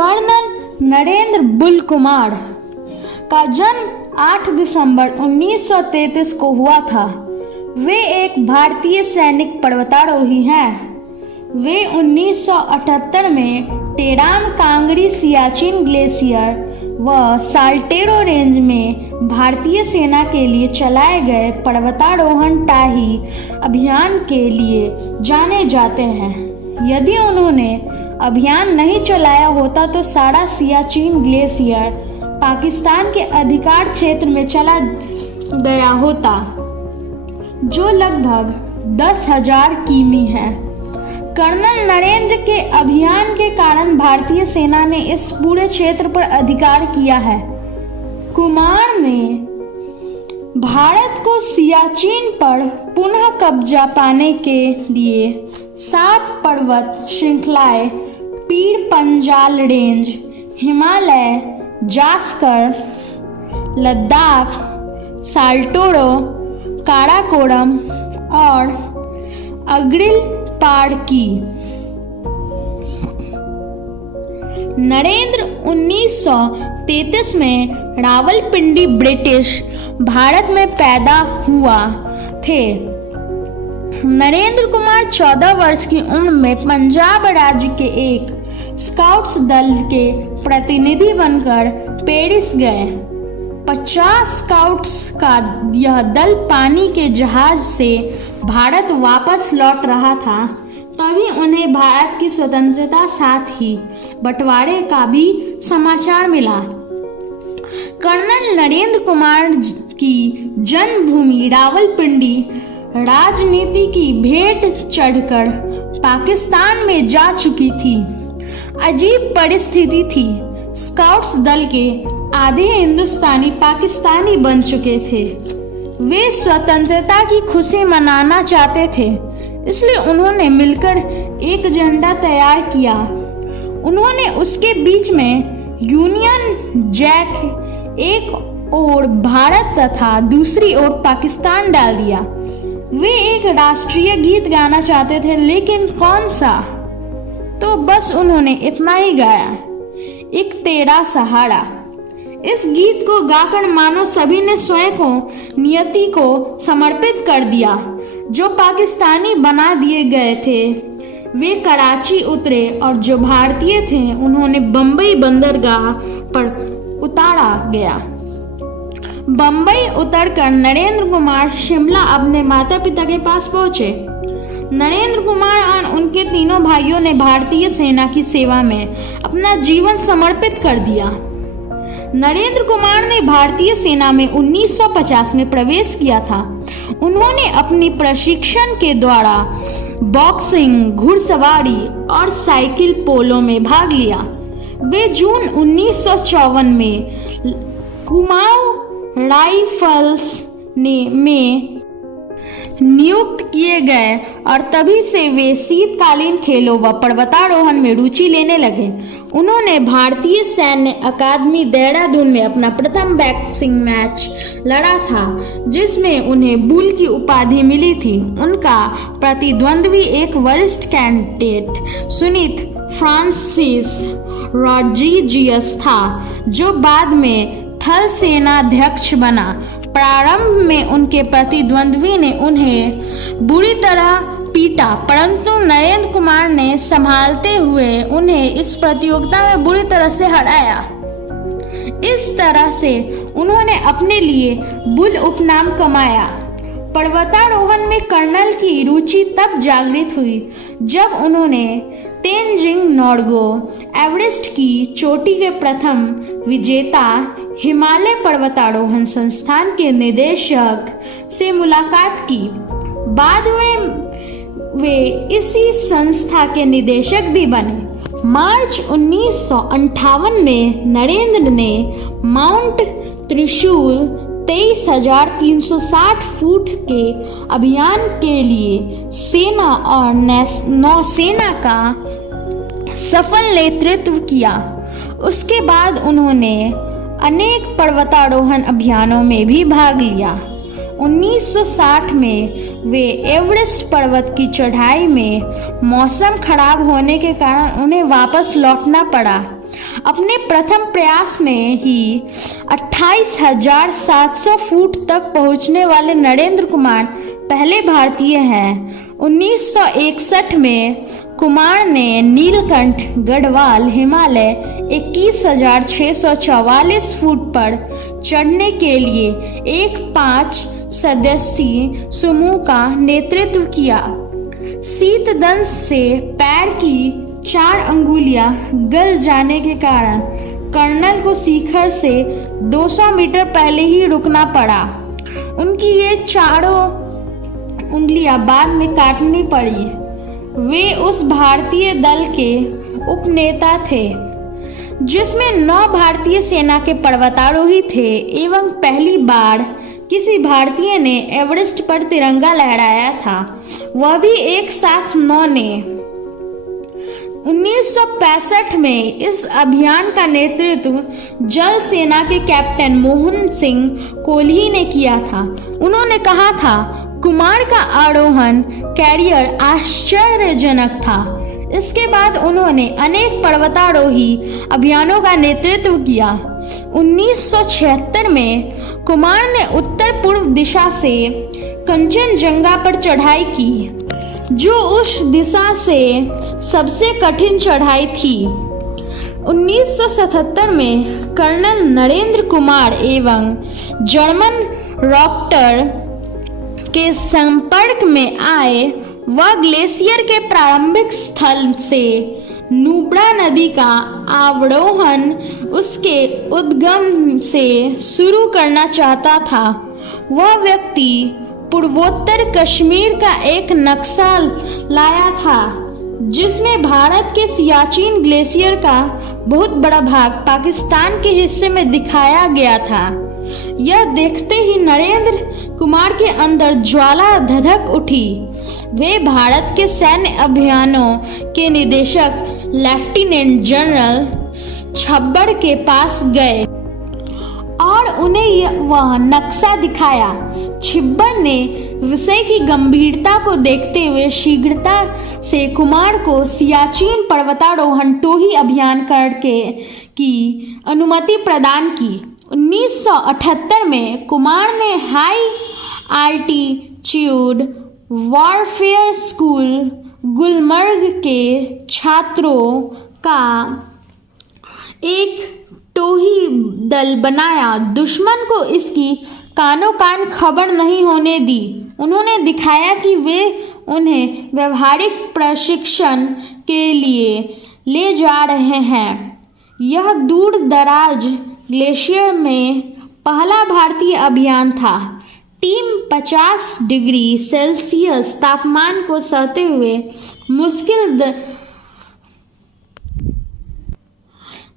Colonel Narendra bull Kumar का जन्म 8 दिसंबर 1933 को हुआ था। वे एक भारतीय सैनिक पर्वतारोही हैं। वे 1978 में टेराम कांगड़ी सियाचिन ग्लेशियर व साल्टेरो रेंज में भारतीय सेना के लिए चलाए गए पर्वतारोहण टाही अभियान के लिए जाने जाते हैं। यदि उन्होंने अभियान नहीं चलाया होता तो सारा सियाचिन ग्लेशियर पाकिस्तान के अधिकार क्षेत्र में चला गया होता, जो लगभग 10,000 किमी है। कर्नल नरेंद्र के अभियान के कारण भारतीय सेना ने इस पूरे क्षेत्र पर अधिकार किया है। कुमार ने भारत को सियाचिन पर पुनः कब्जा पाने के लिए 7 पर्वत श्रृंखलाएं पीर पंजाल रेंज, हिमालय, जास्कर, लद्दाख, साल्टोरो, काराकोरम और अग्रिल पार की। नरेंद्र 1933 में रावलपिंडी ब्रिटिश भारत में पैदा हुआ थे। नरेंद्र कुमार 14 वर्ष की उम्र में पंजाब राज्य के एक स्काउट्स दल के प्रतिनिधि बनकर पेरिस गए। 50 स्काउट्स का यह दल पानी के जहाज से भारत वापस लौट रहा था। तभी उन्हें भारत की स्वतंत्रता साथ ही बंटवारे का भी समाचार मिला। कर्नल नरेंद्र कुमार की जन्मभूमि रावलपिंडी राजनीति की भेंट चढ़कर पाकिस्तान में जा चुकी थी। अजीब परिस्थिति थी। स्काउट्स दल के आधे हिंदुस्तानी पाकिस्तानी बन चुके थे। वे स्वतंत्रता की खुशी मनाना चाहते थे, इसलिए उन्होंने मिलकर एक झंडा तैयार किया। उन्होंने उसके बीच में यूनियन जैक एक ओर भारत तथा दूसरी ओर पाकिस्तान डाल दिया। वे एक राष्ट्रीय गीत गाना चाहते थे, लेकिन कौन सा? तो बस उन्होंने इतना ही गाया, एक तेरा सहारा। इस गीत को गाकर मानो सभी ने स्वयं को नियति को समर्पित कर दिया। जो पाकिस्तानी बना दिए गए थे वे कराची उतरे और जो भारतीय थे उन्होंने बंबई बंदरगाह पर उतारा गया। बंबई उतरकर नरेंद्र कुमार शिमला अपने माता पिता के पास पहुंचे। नरेंद्र कुमार और उनके तीनों भाइयों ने भारतीय सेना की सेवा में अपना जीवन समर्पित कर दिया। नरेंद्र कुमार ने भारतीय सेना में 1950 में प्रवेश किया था। उन्होंने अपनी प्रशिक्षण के द्वारा बॉक्सिंग, घुड़सवारी और साइकिल पोलो में भाग लिया। वे जून 1954 में कुमाऊं राइफल्स में नियुक्त किए गए और तभी से वे शीतकालीन खेलों व पर्वतारोहण में रुचि लेने लगे। उन्होंने भारतीय सैन्य अकादमी देहरादून में अपना प्रथम बॉक्सिंग मैच लड़ा था, जिसमें उन्हें बुल की उपाधि मिली थी। उनका प्रतिद्वंद्वी एक वरिष्ठ कैडेट सुनीत फ्रांसिस रॉड्रिजियस था, जो बाद में थल सेनाध्यक्ष बना। प्रारंभ में उनके प्रतिद्वंद्वी ने उन्हें बुरी तरह पीटा, परंतु नरेंद्र कुमार ने संभालते हुए उन्हें इस प्रतियोगिता में बुरी तरह से हराया। इस तरह से उन्होंने अपने लिए बुल उपनाम कमाया। पर्वतारोहण में कर्नल की रुचि तब जागृत हुई जब उन्होंने तेनजिंग नोर्गे एवरेस्ट की चोटी के प्रथम विजेता हिमालय पर्वतारोहण संस्थान के निदेशक से मुलाकात की। बाद में वे इसी संस्था के निदेशक भी बने। मार्च 1958 में नरेंद्र ने माउंट त्रिशूल 23,360 फुट के अभियान के लिए सेना और नौसेना का सफल नेतृत्व किया। उसके बाद उन्होंने अनेक पर्वतारोहण अभियानों में भी भाग लिया। 1960 में वे एवरेस्ट पर्वत की चढ़ाई में मौसम खराब होने के कारण उन्हें वापस लौटना पड़ा। अपने प्रथम प्रयास में ही 28,700 फुट तक पहुंचने वाले नरेंद्र कुमार पहले भारतीय हैं। 1961 में कुमार ने नीलकंठ गढ़वाल हिमालय 21,644 फुट पर चढ़ने के लिए एक 5 सदस्यीय समूह का नेतृत्व किया। शीतदंश से पैर की 4 अंगुलियां गल जाने के कारण कर्नल को शिखर से 200 मीटर पहले ही रुकना पड़ा। उनकी ये चारों उंगलियां बाद में काटनी पड़ी। वे उस भारतीय दल के उपनेता थे जिसमें 9 भारतीय सेना के पर्वतारोही थे एवं पहली बार किसी भारतीय ने एवरेस्ट पर तिरंगा लहराया था, वह भी एक साथ 9 ने। 1965 में इस अभियान का नेतृत्व जल सेना के कैप्टन मोहन सिंह कोल्ही ने किया था। उन्होंने कहा था, कुमार का आरोहण कैरियर आश्चर्यजनक था। इसके बाद उन्होंने अनेक पर्वतारोही अभियानों का नेतृत्व किया। 1976 में कुमार ने उत्तर पूर्व दिशा से कंचनजंगा पर चढ़ाई की, जो उस दिशा से सबसे कठिन चढ़ाई थी। 1977 में कर्नल नरेंद्र कुमार एवं जर्मन रॉप्टर के संपर्क में आए। वह ग्लेशियर के प्रारंभिक स्थल से नुब्रा नदी का अवरोहण उसके उद्गम से शुरू करना चाहता था। वह व्यक्ति पूर्वोत्तर कश्मीर का एक नक्शा लाया था जिसमें भारत के सियाचिन ग्लेशियर का बहुत बड़ा भाग पाकिस्तान के हिस्से में दिखाया गया था। यह देखते ही नरेंद्र कुमार के अंदर ज्वाला धधक उठी। वे भारत के सैन्य अभियानों के निदेशक लेफ्टिनेंट जनरल छब्बड़ के पास गए और उन्हें वह नक्शा दिखाया। छिब्बर ने विषय की गंभीरता को देखते हुए शीघ्रता से कुमार को सियाचिन पर्वतारोहण टोही अभियान करके की अनुमति प्रदान की। 1978 में कुमार ने high altitude warfare school Gulmarg के छात्रों का एक टोही दल बनाया। दुश्मन को इसकी कानो कान खबर नहीं होने दी। उन्होंने दिखाया कि वे उन्हें व्यवहारिक प्रशिक्षण के लिए ले जा रहे हैं। यह दूर दराज ग्लेशियर में पहला भारतीय अभियान था। टीम 50 डिग्री सेल्सियस तापमान को सहते हुए मुश्किल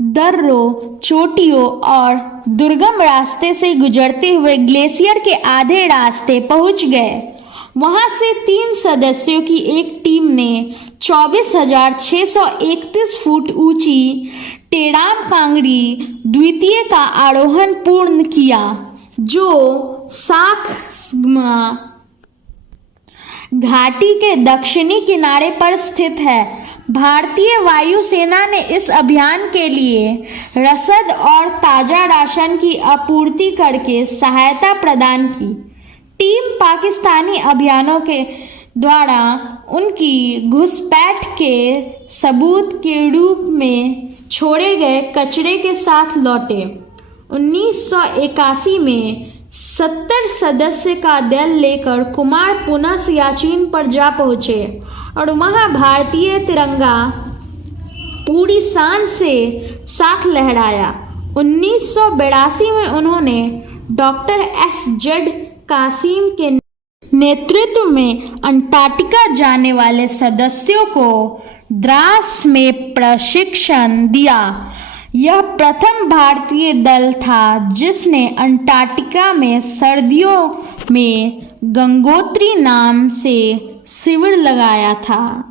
दर्रों, चोटियों और दुर्गम रास्ते से गुजरते हुए ग्लेशियर के आधे रास्ते पहुंच गए। वहां से 3 सदस्यों की एक टीम ने 24,631 फुट ऊंची टेराम कांगड़ी द्वितीय का आरोहण पूर्ण किया, जो साखमा घाटी के दक्षिणी किनारे पर स्थित है। भारतीय वायुसेना ने इस अभियान के लिए रसद और ताज़ा राशन की आपूर्ति करके सहायता प्रदान की। टीम पाकिस्तानी अभियानों के द्वारा उनकी घुसपैठ के सबूत के रूप में छोड़े गए कचरे के साथ लौटे। 1981 में 70 सदस्य का दल लेकर कुमार पुनः सियाचिन पर जा पहुंचे और वहां भारतीय तिरंगा पूरी शान से साथ लहराया। 1982 में उन्होंने डॉक्टर एस.जेड. कासिम के नेतृत्व में अंटार्कटिका जाने वाले सदस्यों को द्रास में प्रशिक्षण दिया। यह प्रथम भारतीय दल था जिसने अंटार्कटिका में सर्दियों में गंगोत्री नाम से शिविर लगाया था।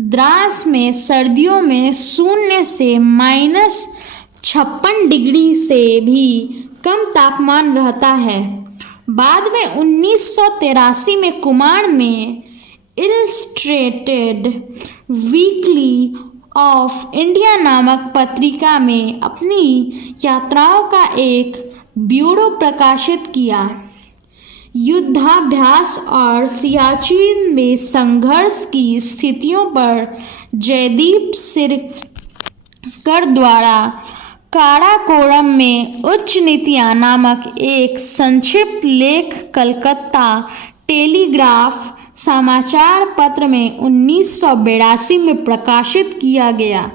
द्रास में सर्दियों में 0 से -56 डिग्री से भी कम तापमान रहता है। बाद में 1983 में कुमार ने इलस्ट्रेटेड वीकली ऑफ इंडिया नामक पत्रिका में अपनी यात्राओं का एक ब्यूरो प्रकाशित किया। युद्धाभ्यास और सियाचिन में संघर्ष की स्थितियों पर जयदीप सिरकर द्वारा काराकोरम में उच्च नीतियां नामक एक संक्षिप्त लेख कलकत्ता टेलीग्राफ समाचार पत्र में 1982 में प्रकाशित किया गया।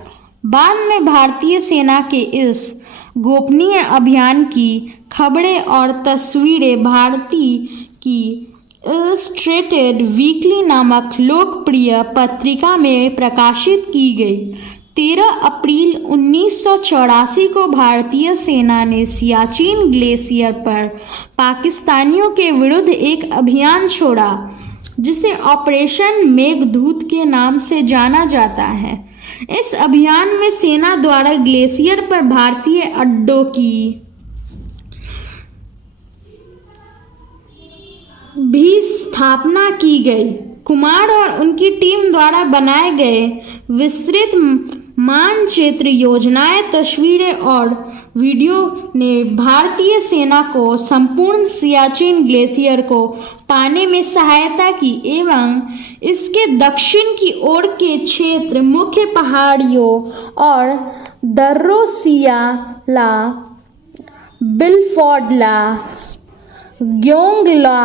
बाद में भारतीय सेना के इस गोपनीय अभियान की खबरें और तस्वीरें भारती की इलस्ट्रेटेड वीकली नामक लोकप्रिय पत्रिका में प्रकाशित की गई। 13 अप्रैल 1984 को भारतीय सेना ने सियाचिन ग्लेशियर पर पाकिस्तानियों के विरुद्ध एक अभियान छोड़ा जिसे ऑपरेशन मेघदूत के नाम से जाना जाता है। इस अभियान में सेना द्वारा ग्लेशियर पर भारतीय अड्डों की भी स्थापना की गई। कुमार और उनकी टीम द्वारा बनाए गए विस्तृत मानचित्र, योजनाएं, तस्वीरें और वीडियो ने भारतीय सेना को संपूर्ण सियाचिन ग्लेशियर को पाने में सहायता की एवं इसके दक्षिण की ओर के क्षेत्र, मुख्य पहाड़ियों और दर्रों सियाला, बिलफोर्डला, ग्योंगला,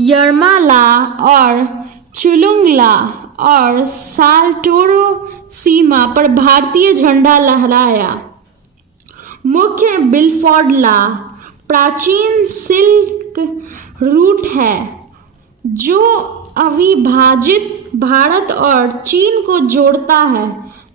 यरमाला और चुलुंगला और साल्टोरो सीमा पर भारतीय झंडा लहराया। मुख्य बिलफोर्डला प्राचीन सिल्क रूट है जो अविभाजित भारत और चीन को जोड़ता है।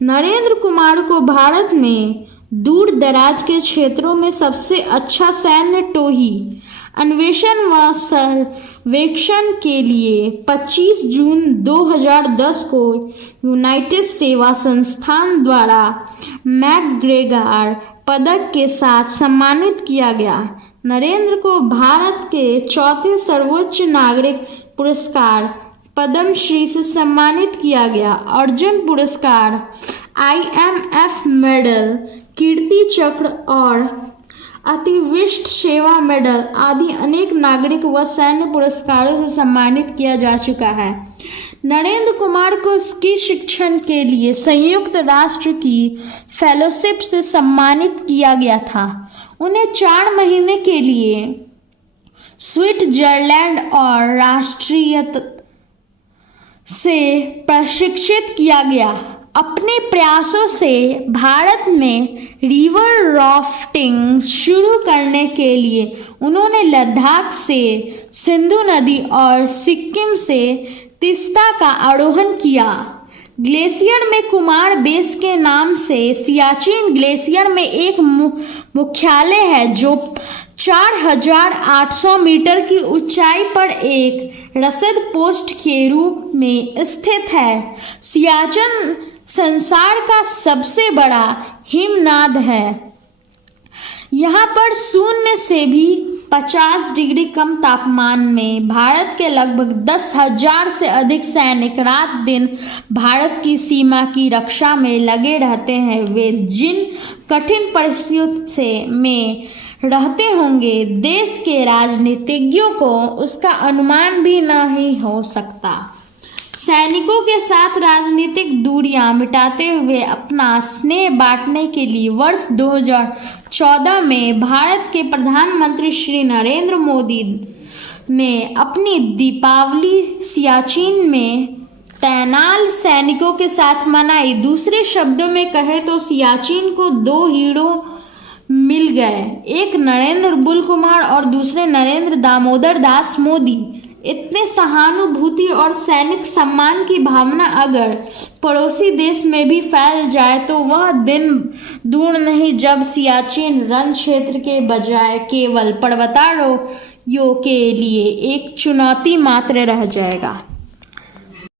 नरेंद्र कुमार को भारत में दूर दराज के क्षेत्रों में सबसे अच्छा सैन्य टोही अन्वेषण व सर्वेक्षण के लिए 25 जून 2010 को यूनाइटेड सेवा संस्थान द्वारा मैकग्रेगर पदक के साथ सम्मानित किया गया। नरेंद्र को भारत के चौथे सर्वोच्च नागरिक पुरस्कार पद्मश्री से सम्मानित किया गया। अर्जुन पुरस्कार, IMF मेडल, कीर्ति चक्र और अतिविशिष्ट सेवा मेडल आदि अनेक नागरिक व सैन्य पुरस्कारों से सम्मानित किया जा चुका है। नरेंद्र कुमार को उसकी शिक्षण के लिए संयुक्त राष्ट्र की फेलोशिप से सम्मानित किया गया था। उन्हें 4 महीने के लिए स्विट्जरलैंड और राष्ट्रीयता से प्रशिक्षित किया गया। अपने प्रयासों से भारत में रिवर राफ्टिंग शुरू करने के लिए उन्होंने लद्दाख से सिंधु नदी और सिक्किम से तीस्ता का आरोहण किया। ग्लेशियर में कुमार बेस के नाम से सियाचिन ग्लेशियर में एक मुख्यालय है जो 4800 मीटर की ऊंचाई पर एक रसद पोस्ट के रूप में स्थित है। सियाचिन संसार का सबसे बड़ा हिमनाद है। यहाँ पर शून्य से भी 50 डिग्री कम तापमान में भारत के लगभग 10,000 से अधिक सैनिक रात दिन भारत की सीमा की रक्षा में लगे रहते हैं। वे जिन कठिन परिस्थितियों से में रहते होंगे, देश के राजनीतिज्ञों को उसका अनुमान भी नहीं हो सकता। सैनिकों के साथ राजनीतिक दूरियां मिटाते हुए अपना स्नेह बांटने के लिए वर्ष 2014 में भारत के प्रधानमंत्री श्री नरेंद्र मोदी ने अपनी दीपावली सियाचिन में तैनात सैनिकों के साथ मनाई। दूसरे शब्दों में कहे तो सियाचिन को 2 हीरो मिल गए, एक नरेंद्र बुल कुमार और दूसरे नरेंद्र दामोदर दास मोदी। इतने सहानुभूति और सैनिक सम्मान की भावना अगर पड़ोसी देश में भी फैल जाए तो वह दिन दूर नहीं जब सियाचिन रण क्षेत्र के बजाय केवल पर्वतारोहियों के लिए एक चुनौती मात्र रह जाएगा।